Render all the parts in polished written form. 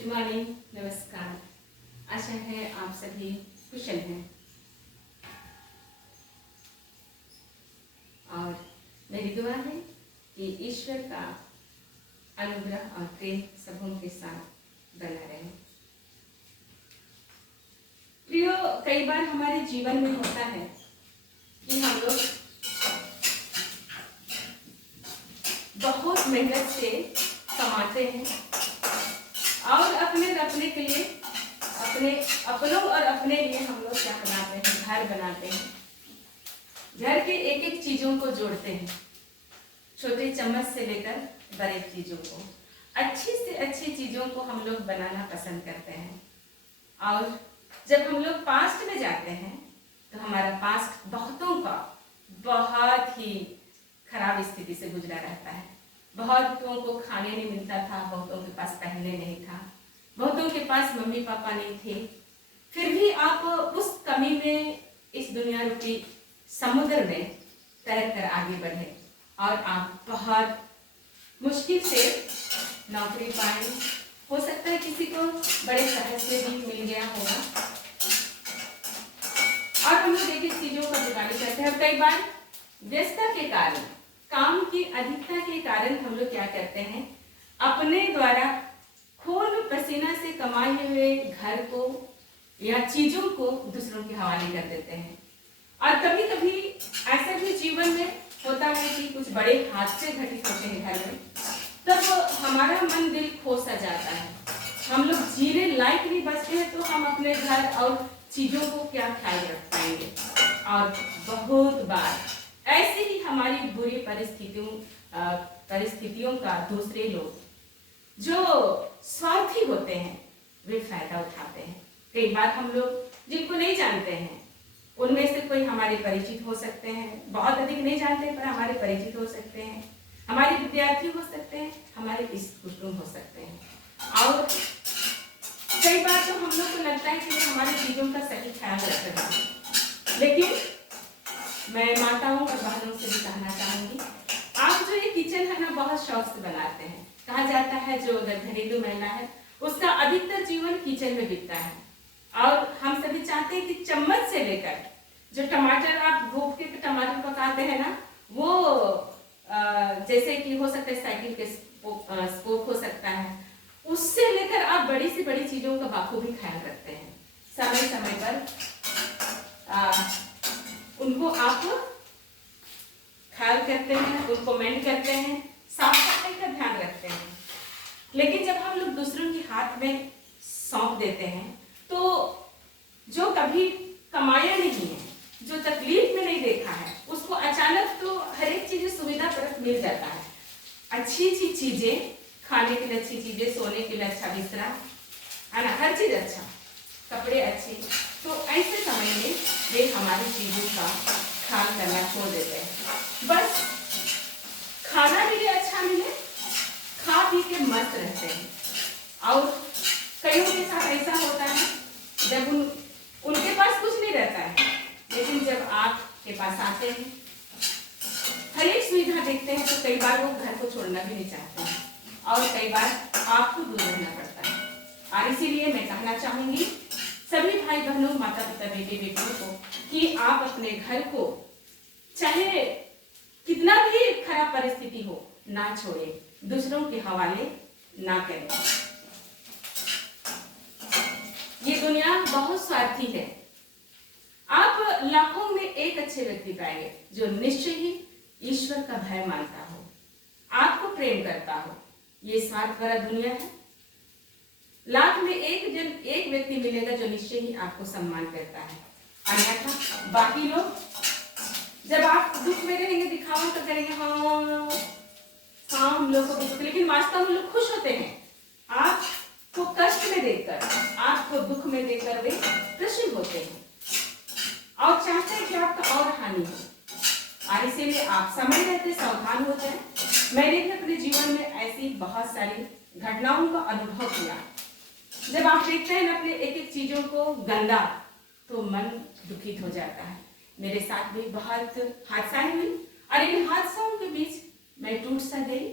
Good morning, नमस्कार। आशा है आप सभी कुशल हैं और मेरी दुआ है कि ईश्वर का अनुग्रह और प्रेम सबों के साथ बना रहे। प्रियो, कई बार हमारे जीवन में होता है कि हम लोग बहुत मेहनत से कमाते हैं और अपने के लिए अपनों और अपने लिए हम लोग क्या बनाते हैं, घर बनाते हैं। घर के एक एक चीजों को जोड़ते हैं, छोटे चम्मच से लेकर बड़े चीजों को, अच्छी से अच्छी चीजों को हम लोग बनाना पसंद करते हैं। और जब हम लोग पास्ट में जाते हैं तो हमारा पास्ट बहुतों का बहुत ही खराब स्थिति से गुजरा रहता है। बहुतों को खाने नहीं मिलता था, बहुतों के पास पहनने नहीं था, बहुतों के पास मम्मी पापा नहीं थे। फिर भी आप उस कमी में इस दुनिया रूपी समुद्र में तैर कर आगे बढ़े और आप बहुत मुश्किल से नौकरी पाए। हो सकता है किसी को बड़े सहज से भी मिल गया होगा। और हम लोग एक एक चीजों का जुगाड़ करते हैं। कई बार व्यस्तता के कारण, काम की अधिकता के कारण हम लोग क्या करते हैं, अपने द्वारा खून पसीना से कमाए हुए घर को या चीजों को दूसरों के हवाले कर देते हैं। और कभी कभी ऐसा भी जीवन में होता है कि कुछ बड़े हादसे घटित होते हैं घर में, तब हमारा मन दिल खो सा जाता है। हम लोग जीने लायक नहीं बचते हैं तो हम अपने घर और चीजों को क्या ख्याल रख पाएंगे। और बहुत बार ऐसे ही हमारी बुरी परिस्थितियों का दूसरे लोग जो स्वार्थी होते हैं वे फायदा उठाते हैं। कई बार हम लोग जिनको नहीं जानते हैं उनमें से कोई हमारे परिचित हो सकते हैं, बहुत अधिक नहीं जानते पर हमारे परिचित हो सकते हैं, हमारे विद्यार्थी हो सकते हैं, हमारे कुटुंब हो सकते हैं। और कई बार तो हम लोग को लगता है कि हमारी चीजों का सही ख्याल रख रहे हैं। लेकिन मैं माताओं और बहनों से भी कहना चाहूंगी, आप जो ये किचन है ना बहुत शौक से बनाते हैं। कहा जाता है जो अगर घरेलू महिला है उसका अधिकतर जीवन किचन में बीतता है। और हम सभी चाहते हैं कि चम्मच से लेकर जो टमाटर आप भूख के टमाटर पकाते हैं ना, वो जैसे कि हो सकता है साइकिल के स्कोप हो सकता है, उससे लेकर आप बड़ी से बड़ी चीजों का बाखूबी ख्याल रखते हैं। समय समय पर उनको आप ख्याल करते हैं, उनको मेंट करते हैं, साफ सफाई का ध्यान रखते हैं। लेकिन जब हम लोग दूसरों के हाथ में सौंप देते हैं तो जो कभी कमाया नहीं है, जो तकलीफ में नहीं देखा है, उसको अचानक तो हर एक चीज सुविधा परत मिल जाता है। अच्छी अच्छी चीजें, खाने के लिए अच्छी चीजें, सोने के लिए अच्छा बिस्तरा है ना, हर चीज अच्छा, कपड़े अच्छे। तो ऐसे समय में वे हमारी चीजों का ख्याल करना छोड़ देते हैं। बस खाना भी अच्छा मिले, खा पी के मस्त रहते हैं। और कईयों के साथ ऐसा होता है जब उनके पास कुछ नहीं रहता है, लेकिन जब आपके पास आते हैं हर एक सुविधा देखते हैं तो कई बार वो घर को छोड़ना भी नहीं चाहते हैं और कई बार आपको दूर रहना पड़ता है। और इसीलिए मैं कहना चाहूंगी सभी भाई बहनों, माता पिता, बेटे बेटियों को कि आप अपने घर को चाहे कितना भी खराब परिस्थिति हो ना छोड़े, दूसरों के हवाले ना करें। ये दुनिया बहुत स्वार्थी है। आप लाखों में एक अच्छे व्यक्ति पाएंगे जो निश्चय ही ईश्वर का भय मानता हो, आपको प्रेम करता हो। ये स्वार्थ भरा दुनिया है। लाख में एक व्यक्ति मिलेगा जो निश्चय ही आपको सम्मान करता है। अन्यथा बाकी लोग जब आप दुख में रहेंगे दिखावा तो करेंगे, हाँ हम लोग को दुख, लेकिन वास्तव में लोग खुश होते हैं। आपको कष्ट में देखकर, आपको दुख में देखकर वे प्रसन्न होते हैं और चाहते हैं कि आपका और हानि हो। और इसीलिए आप समय रहते सावधान हो जाए। मैंने भी अपने जीवन में ऐसी बहुत सारी घटनाओं का अनुभव किया। जब आप देखते हैं अपने एक एक चीजों को गंदा तो मन दुखित हो जाता है। मेरे साथ भी बहुत हादसाएं हुई और इन हादसों के बीच मैं टूट सा गई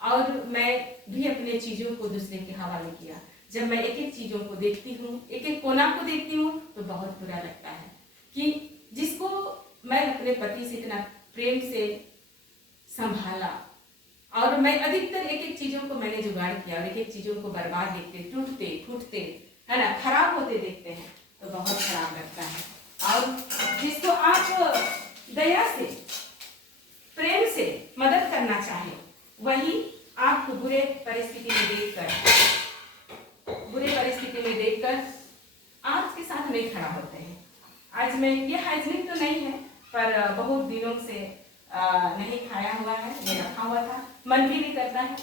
और मैं भी अपने चीजों को दूसरे के हवाले किया। जब मैं एक एक चीज़ों को देखती हूँ, एक एक कोना को देखती हूँ, तो बहुत बुरा लगता है कि जिसको मैं अपने पति से इतना प्रेम से संभाला, और मैं अधिकतर एक एक चीज़ों को मैंने जुगाड़ किया और एक एक चीज़ों को बर्बाद देखते, टूटते फूटते, है ना, खराब होते देखते हैं, तो बहुत खराब लगता है। और जिसको आप दया से, प्रेम से मदद करना चाहें, वही आपको बुरे परिस्थिति में देखकर आपके साथ नहीं खड़ा होते हैं। आज मैं, ये हाइजीनिक तो नहीं है, पर बहुत दिनों से नहीं खाया हुआ है, ये रखा हुआ था, मन भी नहीं करता है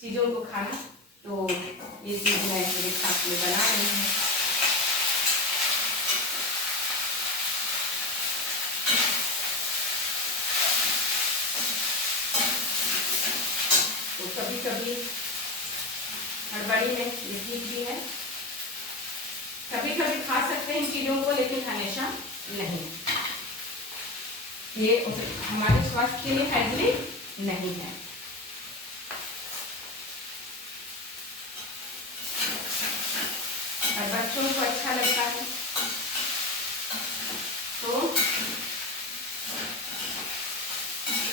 चीज़ों को खाना, तो ये चीज़ मैं मेरे साथ में बना रही हूँ। तो कभी कभी हड़बड़ी में ये ठीक भी है, कभी कभी खा सकते हैं इन चीज़ों को, लेकिन हमेशा नहीं। ये हमारे स्वास्थ्य के लिए हाइजीनिक नहीं है। और बच्चों को अच्छा लगता है, तो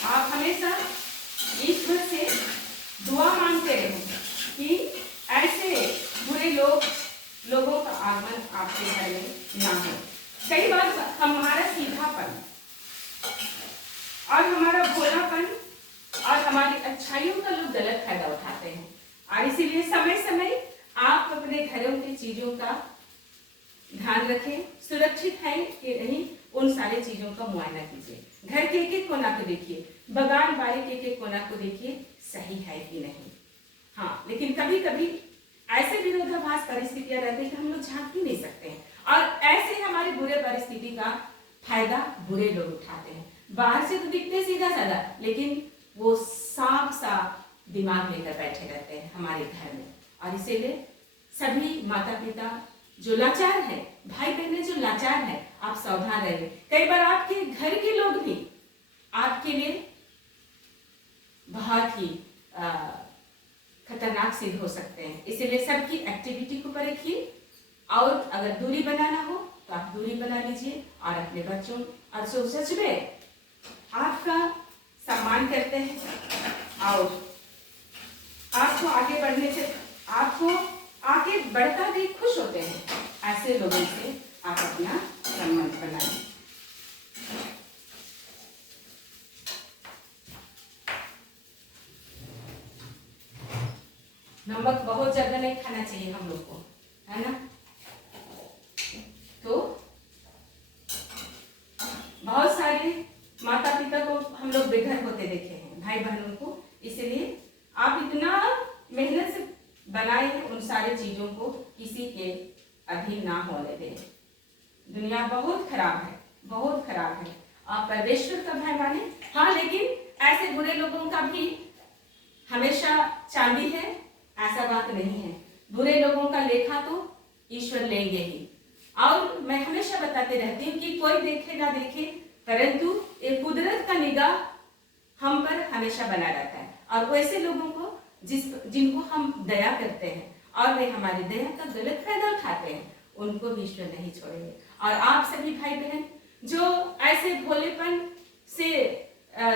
आप हमेशा ईश्वर से दुआ मांगते रहें कि ऐसे बुरे लोगों का आगमन आपके घर में ना हो। कई बार हमारा सीधापन और हमारा भोलापन और हमारी अच्छाइयों का लोग गलत फायदा उठाते हैं, और इसीलिए समय समय आप अपने घरों की चीजों का ध्यान रखें, सुरक्षित है कि नहीं, उन सारी चीजों का मुआयना कीजिए। घर के एक एक कोना को देखिए, बगान बारी के एक एक कोना को देखिए, सही है कि नहीं। हाँ, लेकिन कभी कभी ऐसे विरोधाभास परिस्थितियां रहती है कि हम लोग झांक ही नहीं सकते हैं, और ऐसे हमारी बुरे परिस्थिति का फायदा बुरे लोग उठाते हैं। बाहर से तो दिखते सीधा साधा, लेकिन वो सांप सा दिमाग लेकर बैठे रहते हैं हमारे घर में। और इसीलिए सभी माता पिता जो लाचार है, भाई बहने जो लाचार है, आप सावधान रहिए। कई बार आपके घर के लोग भी आपके लिए बहुत ही खतरनाक सिद्ध हो सकते हैं। इसीलिए सबकी एक्टिविटी को परखिए, और अगर दूरी बनाना हो तो आप दूरी बना लीजिए, और अपने बच्चों और सच में आपका सम्मान करते हैं, और आपको आगे बढ़ने से, आपको आगे बढ़ता देख खुश होते हैं। ऐसे लोगों से आप अपना संबंध बनाएं। नमक बहुत ज्यादा नहीं खाना चाहिए हम लोग को, है ना। तो बहुत सारे माता पिता को हम लोग बेघर होते देखे हैं, भाई बहनों को। इसलिए आप इतना मेहनत से बनाए हैं उन सारी चीजों को किसी के अधीन ना होने दें। दुनिया बहुत खराब है, बहुत खराब है। आप परमेश्वर का भय माने, हाँ, लेकिन ऐसे बुरे लोगों का भी हमेशा चांदी है, ऐसा बात नहीं है। बुरे लोगों का लेखा तो ईश्वर लेंगे ही। और मैं हमेशा बताते रहती हूँ कि कोई देखे ना देखे, परंतु एक कुदरत का निगाह हम पर हमेशा बना रहता है, और वैसे लोगों को जिनको हम दया करते हैं और वे हमारी दया का गलत फायदा उठाते हैं, उनको भी ईश्वर नहीं छोड़ेंगे। और आप सभी भाई बहन जो ऐसे भोलेपन से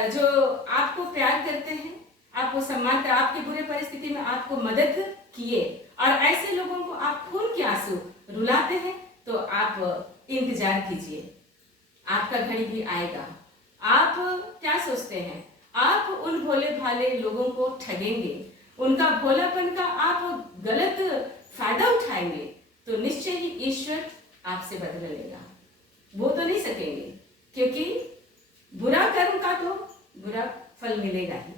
जो आपको प्यार करते हैं, आपको सम्मान कर, आपकी बुरे परिस्थिति में आपको मदद किए, और ऐसे लोगों को आप खून के आंसू रुलाते हैं, तो आप इंतजार कीजिए, आपका घड़ी भी आएगा। आप क्या सोचते हैं, आप उन भोले भाले लोगों को ठगेंगे, उनका भोलापन का आप गलत फायदा उठाएंगे, तो निश्चय ही ईश्वर आपसे बदला लेगा। वो तो नहीं सकेंगे, क्योंकि बुरा कर्म का तो बुरा फल मिलेगा ही।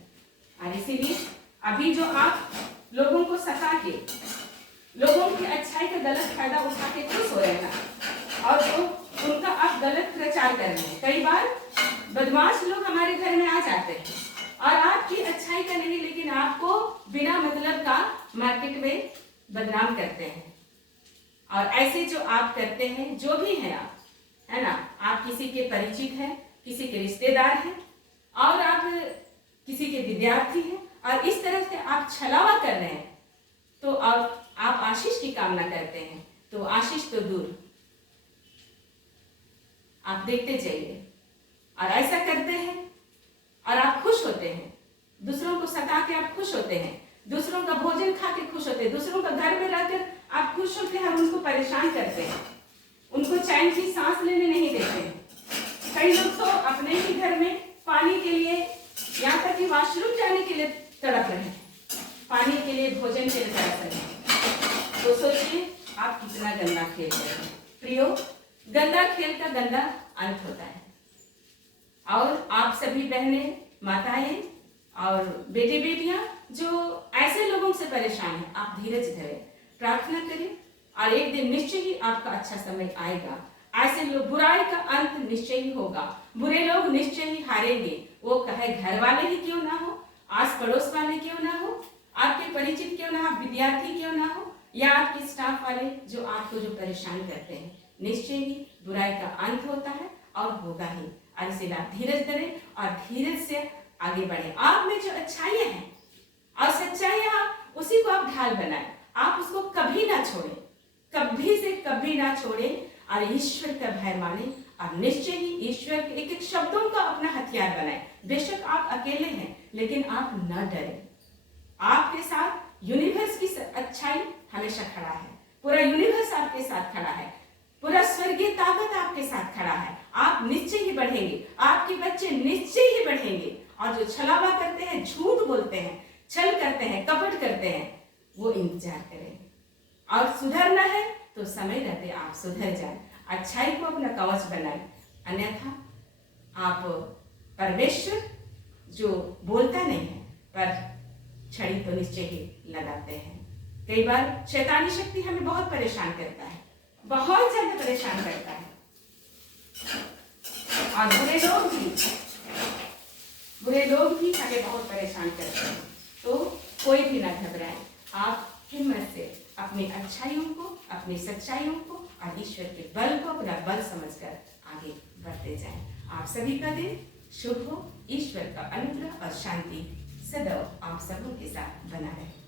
और इसीलिए अभी जो आप लोगों को सता के, लोगों की अच्छाई का गलत फायदा उठा के खुश हो रहे हैं, और जो उनका आप गलत प्रचार कर रहे हैं। कई बार बदमाश लोग हमारे घर में आ जाते हैं और आपकी अच्छाई का नहीं, लेकिन आपको बिना मतलब का मार्केट में बदनाम करते हैं। और ऐसे जो आप करते हैं, जो भी है आप, है ना, आप किसी के परिचित हैं, किसी के रिश्तेदार हैं, और आप किसी के विद्यार्थी हैं, और इस तरह से आप छलावा कर रहे हैं, तो आप आशीष की कामना करते हैं तो आशीष तो दूर, आप देखते जाइए और ऐसा करते हैं और आप खुश होते हैं। दूसरों को सता के आप खुश होते हैं, दूसरों का भोजन खा के खुश होते हैं, दूसरों का घर में रहकर आप खुश होते हैं और उनको परेशान करते हैं, उनको चैन की सांस लेने नहीं देते हैं। कई लोग तो अपने ही घर में पानी के लिए, यहाँ तक कि वॉशरूम जाने के लिए तड़प रहे हैं, पानी के लिए, भोजन के लिए तड़प रहे हैं। तो सोचिए आप कितना गंदा खेल रहे हैं। प्रियो, गंदा खेल का गंदा अंत होता है। और आप सभी बहनें, माताएं और बेटे बेटियां जो ऐसे लोगों से परेशान हैं, आप धीरज धरें, प्रार्थना करें और एक दिन निश्चय ही आपका अच्छा समय आएगा। ऐसे लोग, बुराई का अंत निश्चय ही होगा, बुरे लोग निश्चय ही हारेंगे। वो कहे घर वाले ही क्यों ना हो, आस पड़ोस वाले क्यों ना हो, आपके परिचित क्यों ना हो, विद्यार्थी क्यों ना हो, या आपके स्टाफ वाले जो आपको जो परेशान करते हैं, निश्चय ही बुराई का अंत होता है और होगा ही। और इसलिए आप धीरज धरें और धीरज से आगे बढ़े। आप में जो अच्छाइयाँ हैं और सच्चाइयाँ, उसी को आप ढाल बनाएं, आप उसको कभी ना छोड़ें, कभी से कभी ना छोड़ें और ईश्वर का भय माने और निश्चय ही ईश्वर के एक एक शब्दों का अपना हथियार बनाएं। बेशक आप अकेले हैं लेकिन आप न डरें, आपके साथ यूनिवर्स की अच्छाई हमेशा खड़ा है, पूरा यूनिवर्स आपके साथ खड़ा है, पूरा स्वर्गीय ताकत आपके साथ खड़ा है। आप निश्चय ही बढ़ेंगे, आपके बच्चे निश्चय ही बढ़ेंगे। और जो छलावा करते हैं, झूठ बोलते हैं, छल करते हैं, कपट करते हैं, वो इंतजार करें। और सुधरना है तो समय रहते आप सुधर जाएं, अच्छाई को अपना कवच बनाएं। अन्यथा आप परमेश्वर जो बोलता नहीं है पर छड़ी तो निश्चय ही लगाते हैं। कई बार शैतानी शक्ति हमें बहुत परेशान करता है, बहुत ज्यादा परेशान करता है। और बुरे लोग भी हमें बहुत परेशान करते हैं। तो कोई भी ना घबराए, आप हिम्मत से अपनी अच्छाइयों को, अपनी सच्चाइयों को और ईश्वर के बल को अपना बल समझकर आगे बढ़ते जाएं। आप सभी का दिन शुभ हो। ईश्वर का अनुग्रह और शांति सदैव आप सबों के साथ बना रहे।